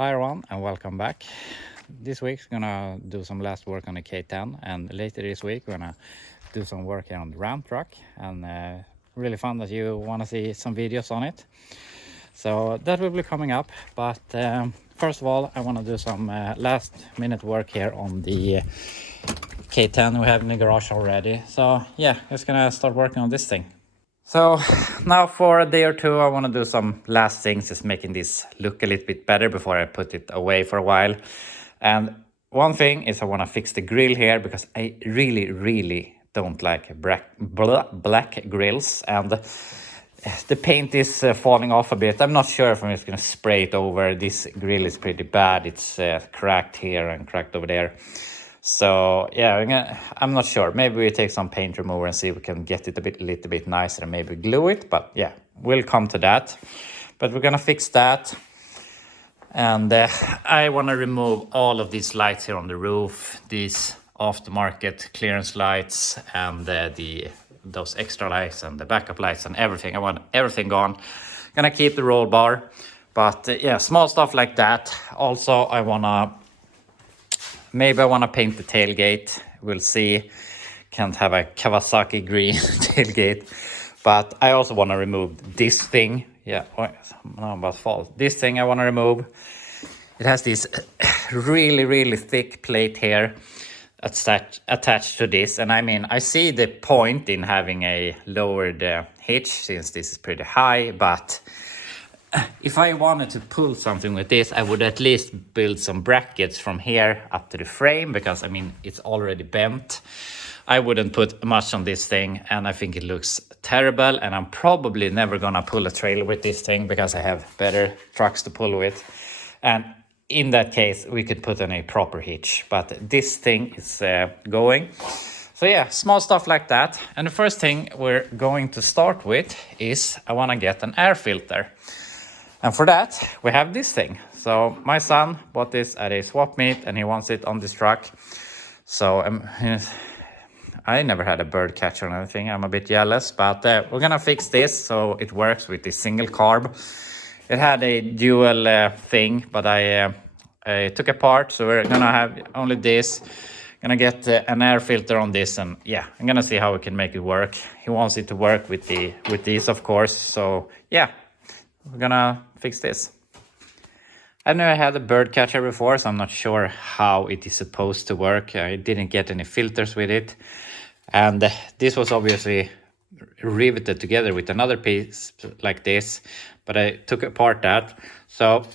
Hi everyone and welcome back. This week's gonna do some last work on the K10, and later this week we're gonna do some work here on the Ram truck, and really fun that you want to see some videos on it. So that will be coming up, but first of all I want to do some last minute work here on the K10 we have in the garage already. So yeah, just gonna start working on this thing. So now for a day or two, I want to do some last things, just making this look a little bit better before I put it away for a while. And one thing is I want to fix the grill here, because I really don't like black grills, and the paint is falling off a bit. I'm not sure if I'm just going to spray it over. This grill is pretty bad. It's cracked here and cracked over there. So yeah, I'm not sure. Maybe we take some paint remover and see if we can get it a little bit nicer and maybe glue it. But yeah, we'll come to that. But we're gonna fix that. And I want to remove all of these lights here on the roof, these aftermarket clearance lights, and those extra lights and the backup lights and everything. I want everything gone. Gonna keep the roll bar, but yeah, small stuff like that. Also, maybe I want to paint the tailgate. We'll see. Can't have a Kawasaki green tailgate. But I also want to remove this thing. Yeah, no, about fall. This thing I want to remove. It has this really thick plate here attached to this. And I mean, I see the point in having a lowered hitch, since this is pretty high. But if I wanted to pull something with this, I would at least build some brackets from here up to the frame, because I mean, it's already bent. I wouldn't put much on this thing, and I think it looks terrible, and I'm probably never gonna pull a trailer with this thing because I have better trucks to pull with. And in that case, we could put on a proper hitch, but this thing is going. So yeah, small stuff like that. And the first thing we're going to start with is I wanna get an air filter. And for that, we have this thing. So my son bought this at a swap meet, and he wants it on this truck. So I never had a bird catcher or anything. I'm a bit jealous, but we're gonna fix this so it works with the single carb. It had a dual thing, but I took apart, so we're gonna have only this. Gonna get an air filter on this, and yeah, I'm gonna see how we can make it work. He wants it to work with these, of course. So yeah, we're gonna fix this. I've never had a bird catcher before, so I'm not sure how it is supposed to work. I didn't get any filters with it. And this was obviously riveted together with another piece like this, but I took apart that. So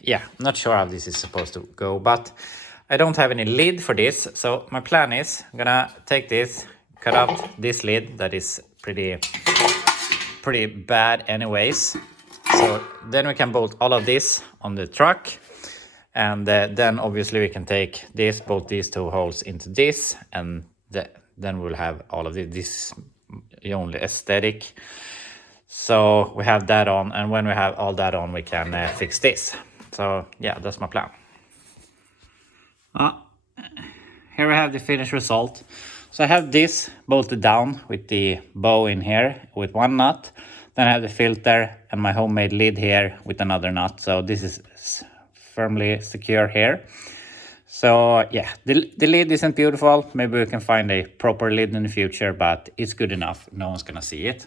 yeah, not sure how this is supposed to go, but I don't have any lid for this. So my plan is I'm gonna take this, cut out this lid that is pretty bad anyways. So then we can bolt all of this on the truck, and then obviously we can take this, bolt these two holes into this, and then we'll have all of this. This is the only aesthetic. So we have that on, and when we have all that on, we can fix this. So yeah, that's my plan. Here we have the finished result. So I have this bolted down with the bow in here with one nut. Then I have the filter and my homemade lid here with another nut. So this is firmly secure here. So yeah, the lid isn't beautiful. Maybe we can find a proper lid in the future, but it's good enough. No one's gonna see it.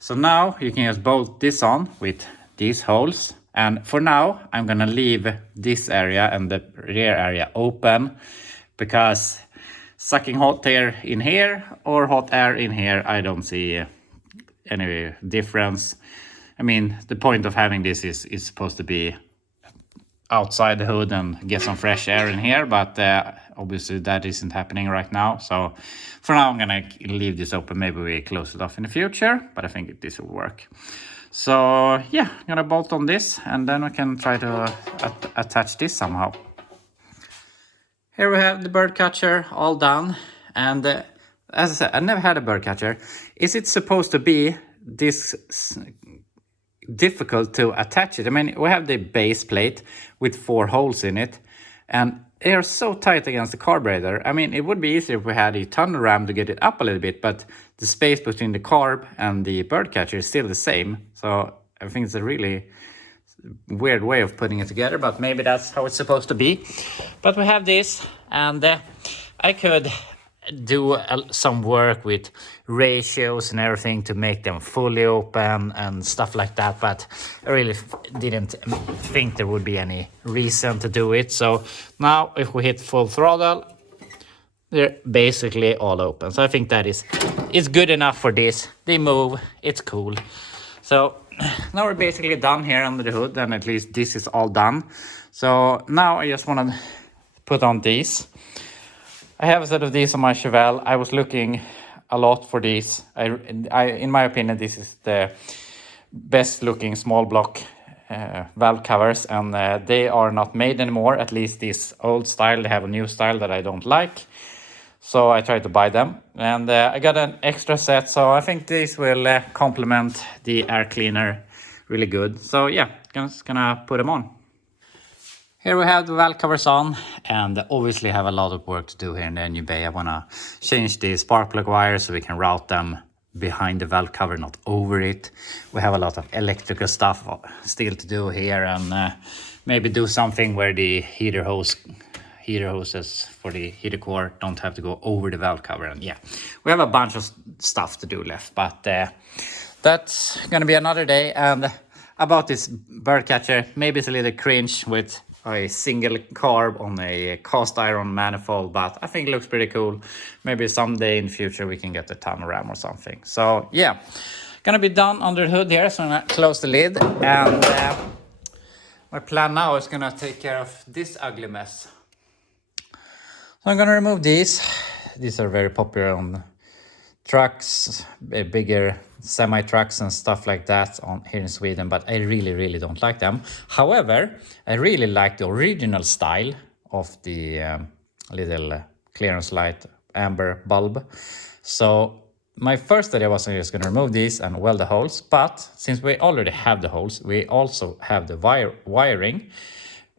So now you can just bolt this on with these holes. And for now, I'm gonna leave this area and the rear area open, because sucking hot air in here or hot air in here, I don't see any difference. I mean, the point of having this is supposed to be outside the hood and get some fresh air in here, but obviously that isn't happening right now. So for now I'm gonna leave this open. Maybe we close it off in the future, but I think this will work. So yeah, I'm gonna bolt on this, and then we can try to attach this somehow. Here we have the bird catcher all done, and as I said, I never had a bird catcher. Is it supposed to be this difficult to attach it? I mean, we have the base plate with 4 holes in it, and they are so tight against the carburetor. I mean, it would be easier if we had a tunnel ram to get it up a little bit, but the space between the carb and the bird catcher is still the same. So I think it's a really weird way of putting it together, but maybe that's how it's supposed to be. But we have this, and I could do some work with ratios and everything to make them fully open and stuff like that, but I really didn't think there would be any reason to do it. So now if we hit full throttle, they're basically all open. So I think that is good enough for this. They move, it's cool. So now we're basically done here under the hood, and at least this is all done. So now I just want to put on these. I have a set of these on my Chevelle. I was looking a lot for these. In my opinion, this is the best looking small block valve covers, and they are not made anymore. At least this old style. They have a new style that I don't like. So I tried to buy them, and I got an extra set. So I think these will complement the air cleaner really good. So yeah, just gonna put them on. Here we have the valve covers on, and obviously have a lot of work to do here in the engine bay. I wanna change the spark plug wires so we can route them behind the valve cover, not over it. We have a lot of electrical stuff still to do here, and maybe do something where the heater hoses for the heater core don't have to go over the valve cover. And yeah, we have a bunch of stuff to do left, but that's gonna be another day. And about this bird catcher, maybe it's a little cringe with a single carb on a cast iron manifold, but I think it looks pretty cool. Maybe someday in the future we can get a ton of ram or something. So yeah, gonna be done under the hood here. So I'm gonna close the lid, and my plan now is gonna take care of this ugly mess. So I'm gonna remove these. These are very popular on trucks, bigger semi trucks and stuff like that here in Sweden, but I really don't like them. However, I really like the original style of the little clearance light amber bulb. So my first idea was I'm just going to remove these and weld the holes, but since we already have the holes, we also have the wiring.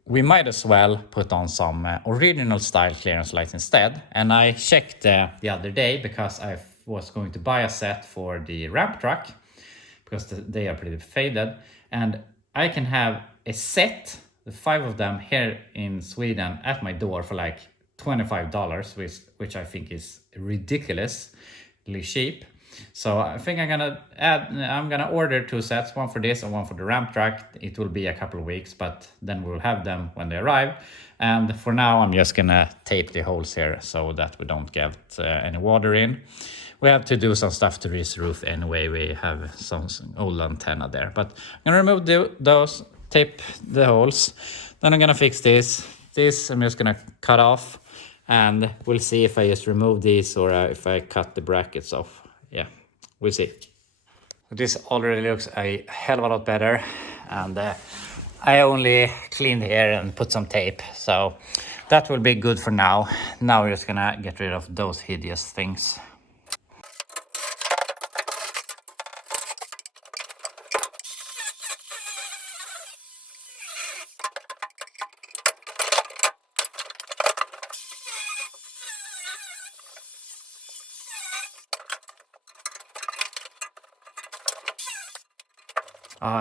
We might as well put on some original style clearance lights instead. And I checked the other day because I was going to buy a set for the ramp truck because they are pretty faded. And I can have a set, the 5 of them here in Sweden at my door for like $25, which I think is ridiculously cheap. So I think I'm gonna order 2 sets, one for this and one for the ramp truck. It will be a couple of weeks, but then we'll have them when they arrive. And for now, I'm just gonna tape the holes here so that we don't get any water in. We have to do some stuff to this roof anyway. We have some old antenna there, but I'm gonna remove those, tape the holes. Then I'm gonna fix this. This I'm just gonna cut off, and we'll see if I just remove these or if I cut the brackets off. Yeah, we'll see. This already looks a hell of a lot better, and I only cleaned here and put some tape, so that will be good for now. Now we're just gonna get rid of those hideous things.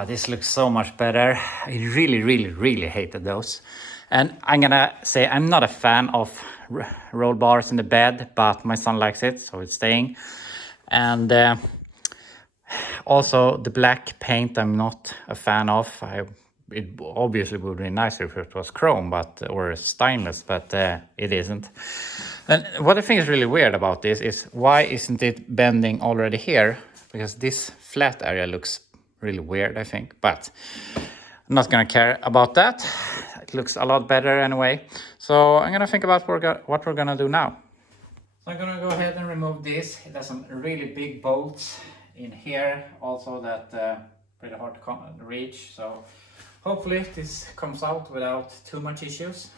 This looks so much better. I really hated those. And I'm gonna say I'm not a fan of roll bars in the bed, but my son likes it, so it's staying. And also the black paint I'm not a fan of. It obviously would be nicer if it was chrome, or stainless, but it isn't. And what I think is really weird about this is why isn't it bending already here? Because this flat area looks really weird, I think, but I'm not gonna care about that. It looks a lot better anyway. So I'm gonna think about what we're gonna do now. So I'm gonna go ahead and remove this. It has some really big bolts in here also that pretty hard to reach. So hopefully this comes out without too much issues.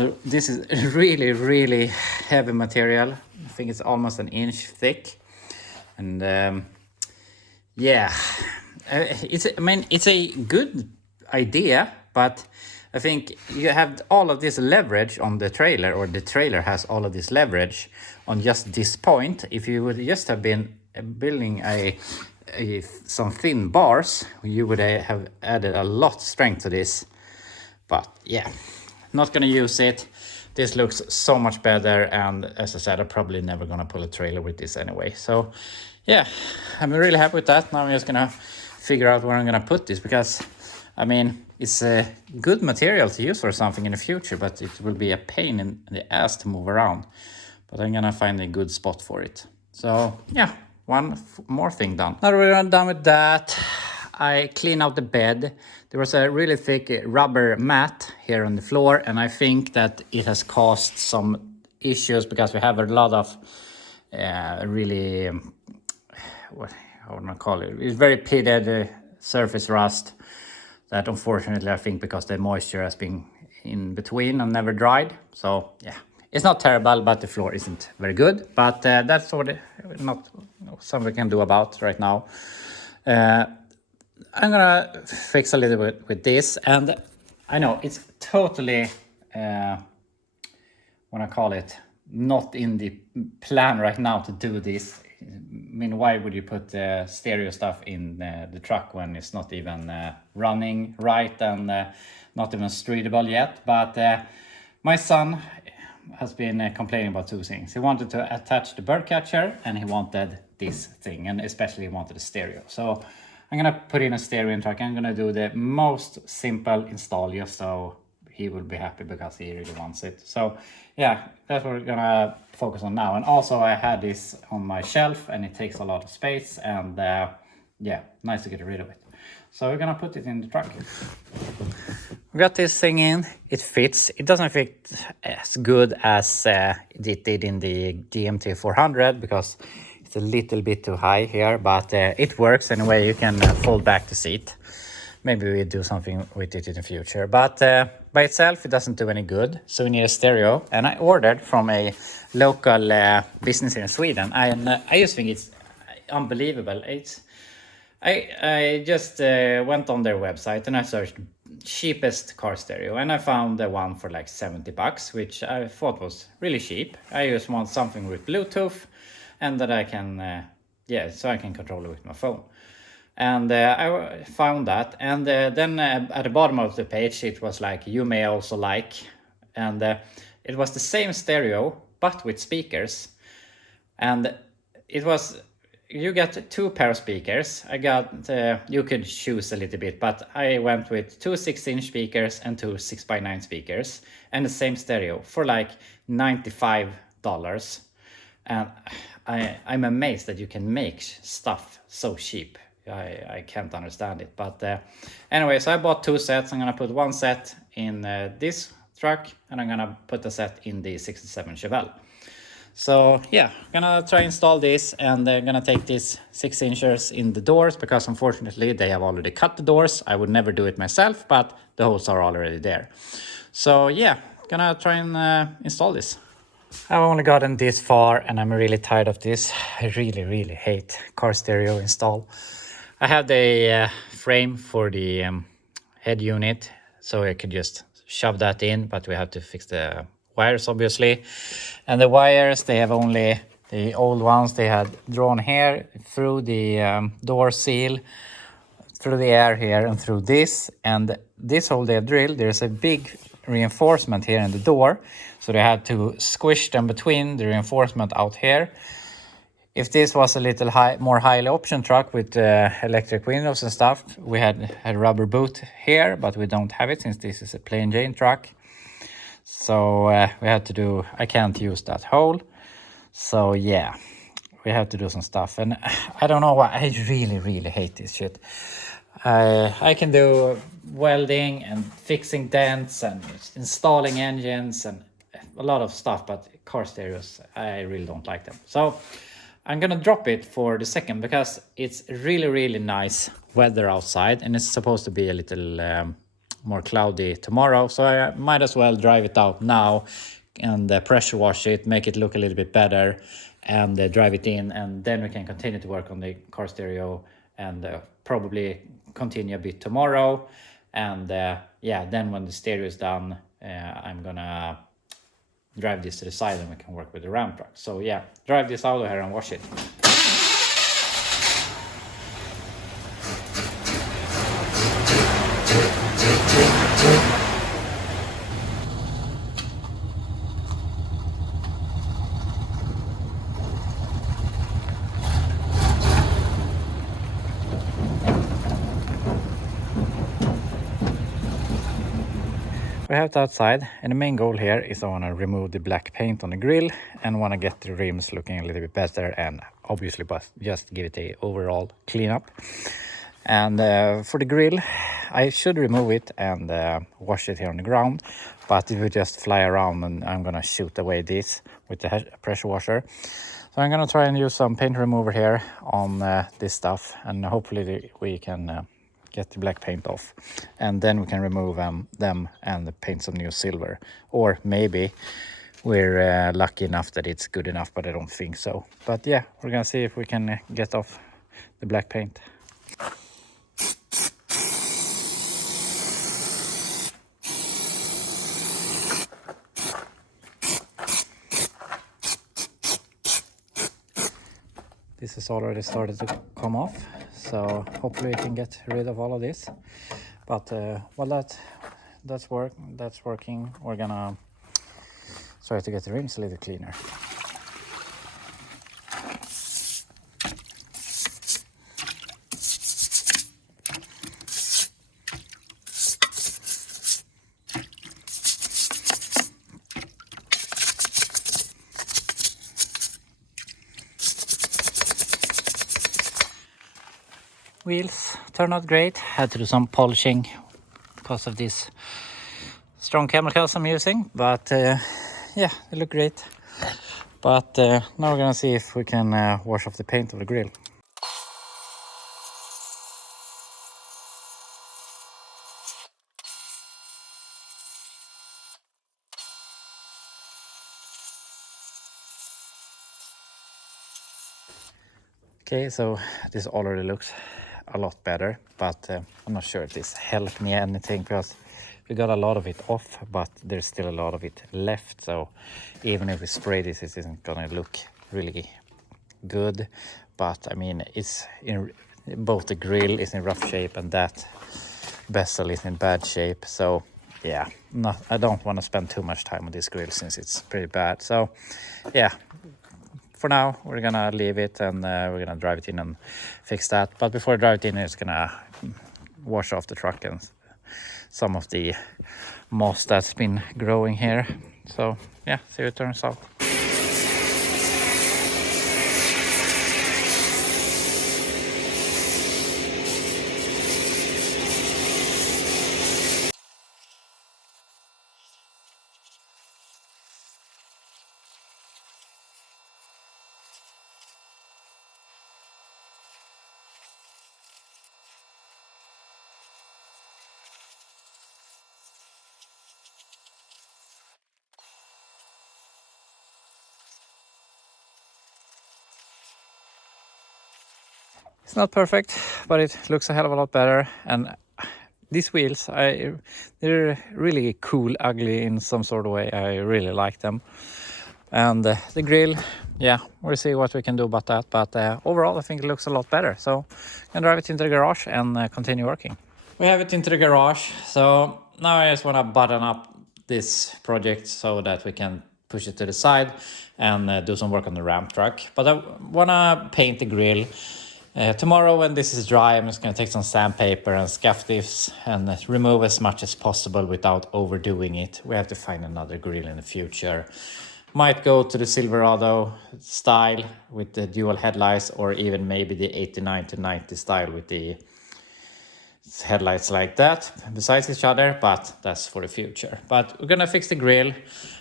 So this is really, really heavy material. I think it's almost an inch thick. And yeah, it's a good idea, but I think you have all of this leverage on the trailer, or the trailer has all of this leverage on just this point. If you would just have been building some thin bars, you would have added a lot of strength to this. But yeah, not gonna use it. This looks so much better, and as I said, I'm probably never gonna pull a trailer with this anyway. So yeah, I'm really happy with that. Now I'm just gonna figure out where I'm gonna put this, because I mean, it's a good material to use for something in the future, but it will be a pain in the ass to move around. But I'm gonna find a good spot for it. So yeah, one more thing done. Now we're done with that, I clean out the bed. There was a really thick rubber mat here on the floor, and I think that it has caused some issues because we have a lot of really, what I want to call it, it's very pitted surface rust that unfortunately I think because the moisture has been in between and never dried. So yeah, it's not terrible, but the floor isn't very good. But that's sort of not something we can do about right now. I'm gonna fix a little bit with this, and I know it's totally, what I call it, not in the plan right now to do this. I mean, why would you put stereo stuff in the truck when it's not even running right and not even streetable yet? But my son has been complaining about two things. He wanted to attach the bird catcher, and he wanted this thing, and especially he wanted a stereo. So I'm gonna put in a stereo in truck. I'm gonna do the most simple install just so he will be happy because he really wants it. So yeah, that's what we're gonna focus on now. And also I had this on my shelf and it takes a lot of space, and yeah, nice to get rid of it. So we're gonna put it in the truck. We got this thing in, it fits. It doesn't fit as good as it did in the GMT 400 because it's a little bit too high here, but it works anyway. You can fold back the seat. Maybe we do something with it in the future, but by itself it doesn't do any good, so we need a stereo. And I ordered from a local business in Sweden, and I just think it's unbelievable. I just went on their website and I searched cheapest car stereo, and I found the one for like $70, which I thought was really cheap. I just want something with Bluetooth and that I can, so I can control it with my phone. And I found that, and then at the bottom of the page it was like, you may also like, and it was the same stereo but with speakers, and it was, you got two pair of speakers. I got, you could choose a little bit, but I went with two 6-inch speakers and two 6x9 speakers, and the same stereo for like $95. And I'm amazed that you can make stuff so cheap. I can't understand it, but anyway, so I bought two sets. I'm gonna put one set in this truck, and I'm gonna put a set in the 67 Chevelle. So yeah, I'm gonna try install this, and I'm gonna take these 6 inches in the doors because unfortunately they have already cut the doors. I would never do it myself, but the holes are already there. So yeah, gonna try and install this. I've only gotten this far and I'm really tired of this. I really hate car stereo install. I have the frame for the head unit, so I could just shove that in, but we have to fix the wires obviously. And the wires, they have only the old ones they had drawn here through the door seal, through the air here and through this. And this hole they have drilled, there's a big reinforcement here in the door, so they had to squish them between the reinforcement out here. If this was a little more highly option truck with electric windows and stuff, we had a rubber boot here, but we don't have it since this is a plain Jane truck. So we had to do, I can't use that hole. So yeah, we have to do some stuff, and I don't know why, I really hate this shit. I can do welding and fixing dents and installing engines and a lot of stuff, but car stereos, I really don't like them. So I'm gonna drop it for the second because it's really nice weather outside, and it's supposed to be a little more cloudy tomorrow, so I might as well drive it out now and pressure wash it, make it look a little bit better, and drive it in, and then we can continue to work on the car stereo and probably continue a bit tomorrow. And yeah, then when the stereo is done, I'm gonna drive this to the side and we can work with the Ram truck. So yeah, drive this out of here and wash it. We have it outside, and the main goal here is I want to remove the black paint on the grill and want to get the rims looking a little bit better, and obviously just give it a overall cleanup. And for the grill, I should remove it and wash it here on the ground, but it will just fly around, and I'm gonna shoot away this with the pressure washer. So I'm gonna try and use some paint remover here on this stuff, and hopefully we can get the black paint off, and then we can remove them and paint some new silver. Or maybe we're lucky enough that it's good enough, but I don't think so. But yeah, we're gonna see if we can get off the black paint. This has already started to come off, so hopefully we can get rid of all of this. But well, that's working. We're gonna try to get the rims a little cleaner. Wheels turned out great. Had to do some polishing because of these strong chemicals I'm using, but yeah, they look great. But now we're gonna see if we can wash off the paint of the grill. Okay, so this already looks a lot better, but I'm not sure if this helped me anything, because we got a lot of it off, but there's still a lot of it left. So even if we spray this, it isn't gonna look really good. But I mean, it's in both the grill is in rough shape and that bezel is in bad shape. So yeah, I don't want to spend too much time on this grill since it's pretty bad. So yeah, for now we're gonna leave it, and we're gonna drive it in and fix that. But before I drive it in, it's gonna wash off the truck and some of the moss that's been growing here. So yeah, see how it turns out. It's not perfect, but it looks a hell of a lot better. And these wheels, they're really cool, ugly in some sort of way. I really like them. And the grill, yeah, we'll see what we can do about that. But overall, I think it looks a lot better. So I'm gonna drive it into the garage and continue working. We have it into the garage. So now I just want to button up this project so that we can push it to the side and do some work on the Ram truck. But I want to paint the grill. Tomorrow when this is dry, I'm just going to take some sandpaper and scuff this and remove as much as possible without overdoing it. We have to find another grill in the future. Might go to the Silverado style with the dual headlights, or even maybe the 89 to 90 style with the headlights like that besides each other, but that's for the future. But we're gonna fix the grill,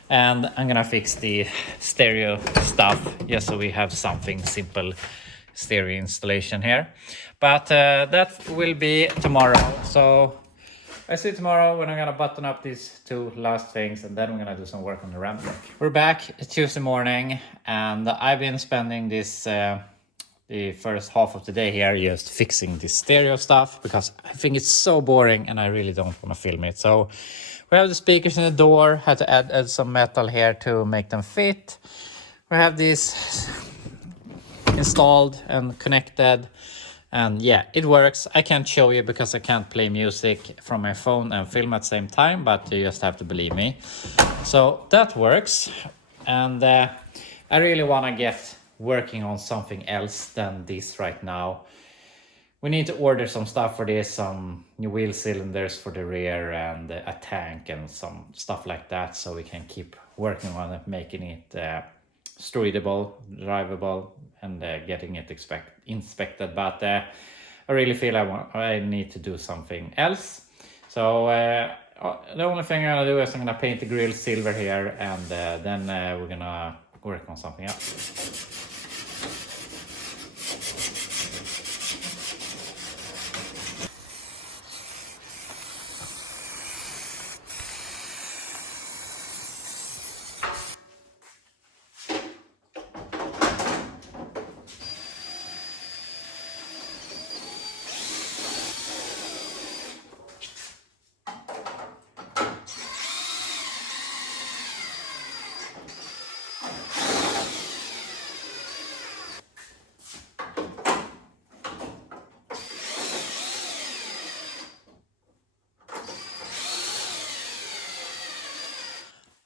and I'm gonna fix the stereo stuff just so we have something simple stereo installation here. But that will be tomorrow. So I see you tomorrow when I'm gonna button up these 2 last things, and then we're gonna do some work on the ramp deck. We're back Tuesday morning, and I've been spending this the first half of the day here just fixing this stereo stuff because I think it's so boring and I really don't want to film it. So we have the speakers in the door, had to add some metal here to make them fit. We have this installed and connected, and yeah, it works. I can't show you because I can't play music from my phone and film at the same time, but you just have to believe me. So that works, and I really want to get working on something else than this right now. We need to order some stuff for this, some new wheel cylinders for the rear and a tank and some stuff like that, so we can keep working on it, making it streetable, drivable, and getting it inspected. But I really feel I need to do something else. So the only thing I'm gonna do is I'm gonna paint the grill silver here, and then we're gonna work on something else.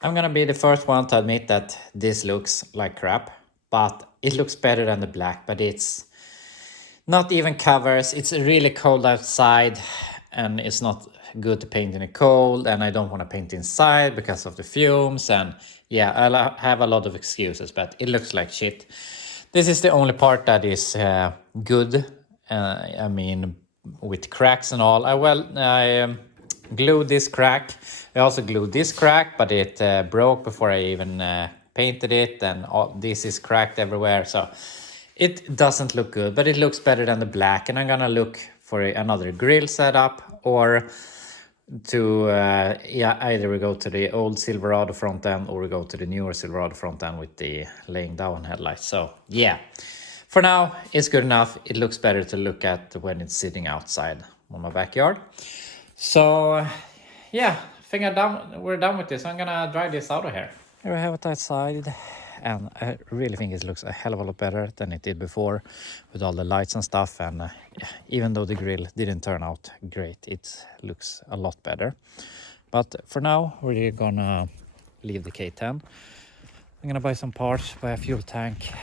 I'm gonna be the first one to admit that this looks like crap, but it looks better than the black, but it's not even covers. It's really cold outside and it's not good to paint in the cold, and I don't want to paint inside because of the fumes, and yeah, I have a lot of excuses, but it looks like shit. This is the only part that is good. I mean, with cracks and all. I glued this crack. I also glued this crack, but it broke before I even painted it, and all this is cracked everywhere. So it doesn't look good, but it looks better than the black. And I'm gonna look for another grill setup, or to yeah, either we go to the old Silverado front end or we go to the newer Silverado front end with the laying down headlights. So yeah, for now it's good enough. It looks better to look at when it's sitting outside on my backyard. So yeah, I think we're done with this. I'm gonna drive this out of here. Here we have it outside, and I really think it looks a hell of a lot better than it did before with all the lights and stuff. And even though the grill didn't turn out great, it looks a lot better. But for now, we're gonna leave the K10. I'm gonna buy some parts, buy a fuel tank,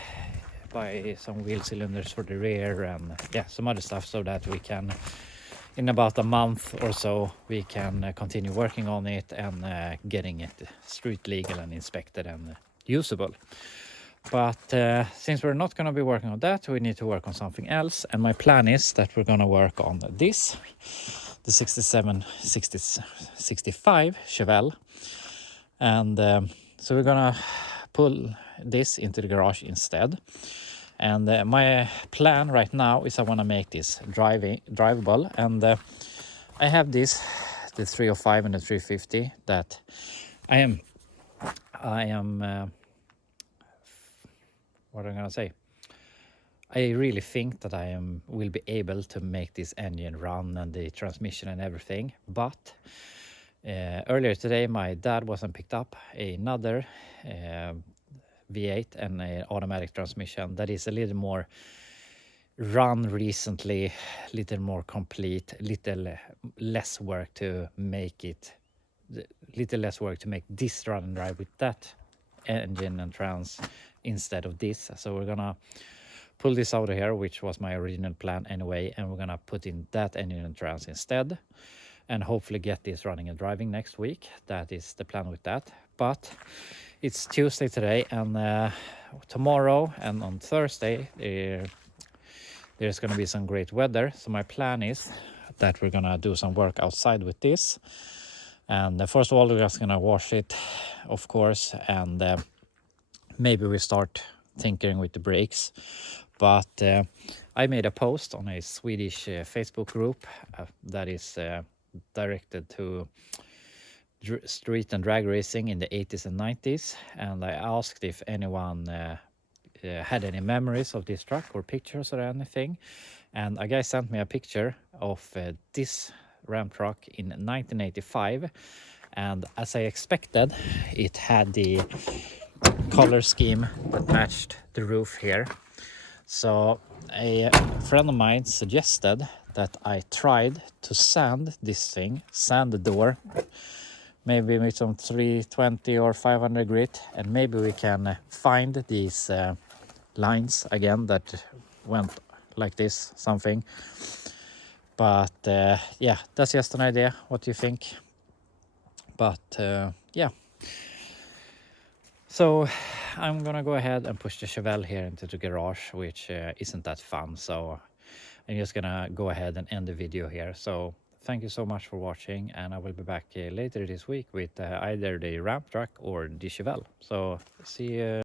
buy some wheel cylinders for the rear, and yeah, some other stuff, so that we can, in about a month or so, we can continue working on it and getting it street legal and inspected and usable. But since we're not going to be working on that, we need to work on something else. And my plan is that we're going to work on this, the 65 Chevelle. And so we're going to pull this into the garage instead. And my plan right now is I want to make this drivable. And I have this, the 305 and the 350, that I am what am I gonna say? I really think that will be able to make this engine run and the transmission and everything. But earlier today, my dad wasn't picked up another V8 and an automatic transmission that is a little more run recently, little more complete, little less work to make it, little less work to make this run and drive with that engine and trans instead of this. So we're gonna pull this out of here, which was my original plan anyway, and we're gonna put in that engine and trans instead, and hopefully get this running and driving next week. That is the plan with that. But it's Tuesday today, and tomorrow and on Thursday there's gonna be some great weather. So my plan is that we're gonna do some work outside with this. And first of all, we're just gonna wash it, of course, and maybe we start tinkering with the brakes. But I made a post on a Swedish Facebook group that is directed to street and drag racing in the 80s and 90s, and I asked if anyone had any memories of this truck or pictures or anything, and a guy sent me a picture of this Ram truck in 1985, and as I expected, it had the color scheme that matched the roof here. So a friend of mine suggested that I tried to sand this thing, sand the door, maybe with some 320 or 500 grit, and maybe we can find these lines again that went like this, something. But yeah, that's just an idea. What do you think? But yeah, so I'm gonna go ahead and push the Chevelle here into the garage, which isn't that fun. So I'm just gonna go ahead and end the video here. So thank you so much for watching, and I will be back later this week with either the Ram truck or the Chevelle. So see you.